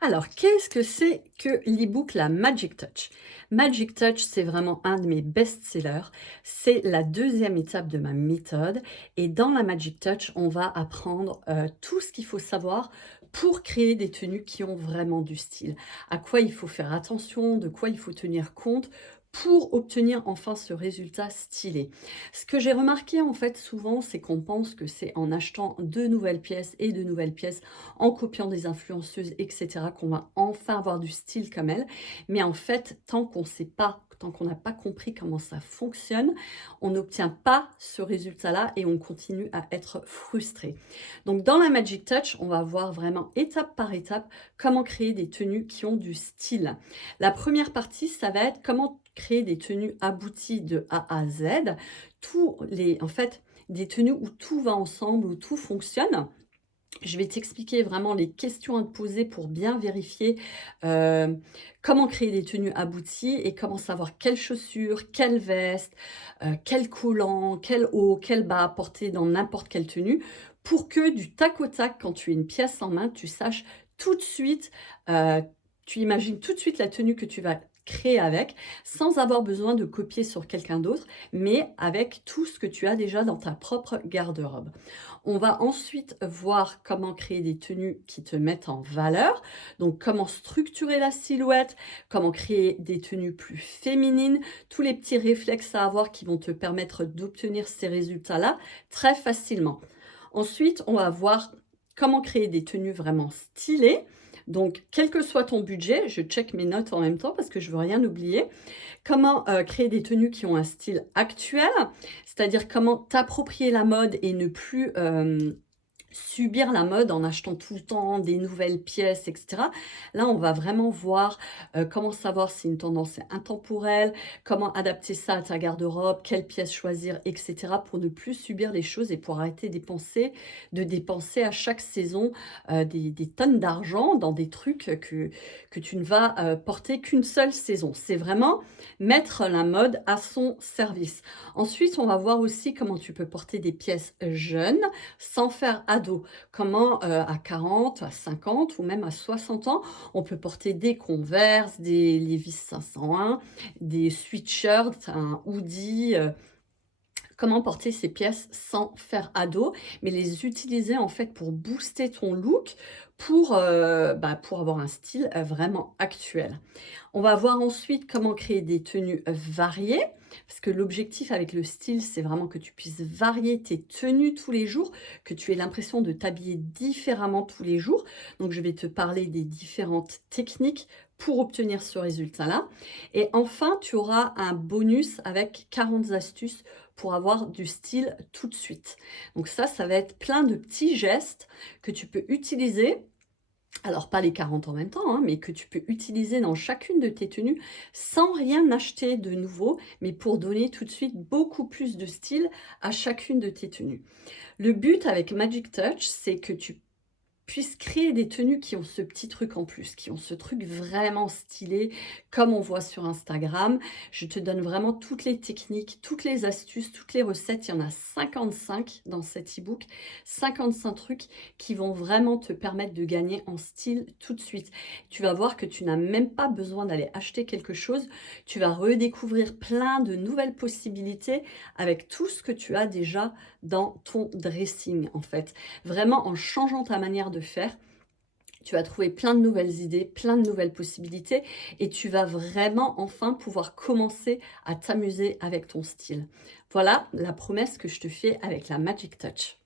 Alors, qu'est-ce que c'est que l'e-book La Magic Touch? Magic Touch, c'est vraiment un de mes best-sellers. C'est la deuxième étape de ma méthode. Et dans la Magic Touch, on va apprendre tout ce qu'il faut savoir pour créer des tenues qui ont vraiment du style. À quoi il faut faire attention, de quoi il faut tenir compte pour obtenir enfin ce résultat stylé. Ce que j'ai remarqué en fait souvent, c'est qu'on pense que c'est en achetant de nouvelles pièces et de nouvelles pièces, en copiant des influenceuses, etc., qu'on va enfin avoir du style comme elles. Mais en fait, tant qu'on sait pas, tant qu'on n'a pas compris comment ça fonctionne, on n'obtient pas ce résultat-là et on continue à être frustré. Donc dans la Magic Touch, on va voir vraiment étape par étape comment créer des tenues qui ont du style. La première partie, ça va être comment créer des tenues abouties de A à Z. En fait, des tenues où tout va ensemble, où tout fonctionne. Je vais t'expliquer vraiment les questions à te poser pour bien vérifier comment créer des tenues abouties et comment savoir quelles chaussures, quelle veste, quel collant, quel haut, quel bas porter dans n'importe quelle tenue pour que du tac au tac, quand tu as une pièce en main, tu saches tout de suite, euh, tu imagines tout de suite la tenue que tu vas créer avec, sans avoir besoin de copier sur quelqu'un d'autre, mais avec tout ce que tu as déjà dans ta propre garde-robe. On va ensuite voir comment créer des tenues qui te mettent en valeur. Donc, comment structurer la silhouette, comment créer des tenues plus féminines, tous les petits réflexes à avoir qui vont te permettre d'obtenir ces résultats-là très facilement. Ensuite, on va voir comment créer des tenues vraiment stylées. Donc, quel que soit ton budget, je check mes notes en même temps parce que je veux rien oublier. Comment créer des tenues qui ont un style actuel, c'est-à-dire comment t'approprier la mode et ne plus subir la mode en achetant tout le temps des nouvelles pièces, etc. Là, on va vraiment voir comment savoir si une tendance est intemporelle, comment adapter ça à ta garde-robe, quelles pièces choisir, etc. pour ne plus subir les choses et pour arrêter de dépenser à chaque saison des tonnes d'argent dans des trucs que tu ne vas porter qu'une seule saison. C'est vraiment mettre la mode à son service. Ensuite, on va voir aussi comment tu peux porter des pièces jeunes sans faire ado. Comment à 40, à 50 ou même à 60 ans, on peut porter des Converse, des Levi's 501, des sweatshirts, un hoodie, comment porter ces pièces sans faire ado, mais les utiliser en fait pour booster ton look, pour avoir un style vraiment actuel. On va voir ensuite comment créer des tenues variées, parce que l'objectif avec le style, c'est vraiment que tu puisses varier tes tenues tous les jours, que tu aies l'impression de t'habiller différemment tous les jours. Donc, je vais te parler des différentes techniques pour obtenir ce résultat-là. Et enfin, tu auras un bonus avec 40 astuces pour avoir du style tout de suite. Donc ça va être plein de petits gestes que tu peux utiliser, alors pas les 40 en même temps, hein, mais que tu peux utiliser dans chacune de tes tenues sans rien acheter de nouveau, mais pour donner tout de suite beaucoup plus de style à chacune de tes tenues. Le but avec Magic Touch, c'est que tu puisse créer des tenues qui ont ce petit truc en plus, qui ont ce truc vraiment stylé, comme on voit sur Instagram. Je te donne vraiment toutes les techniques, toutes les astuces, toutes les recettes. Il y en a 55 dans cet e-book, 55 trucs qui vont vraiment te permettre de gagner en style tout de suite. Tu vas voir que tu n'as même pas besoin d'aller acheter quelque chose. Tu vas redécouvrir plein de nouvelles possibilités avec tout ce que tu as déjà dans ton dressing, en fait. Vraiment, en changeant ta manière de faire, tu vas trouver plein de nouvelles idées, plein de nouvelles possibilités et tu vas vraiment enfin pouvoir commencer à t'amuser avec ton style. Voilà la promesse que je te fais avec la Magic Touch.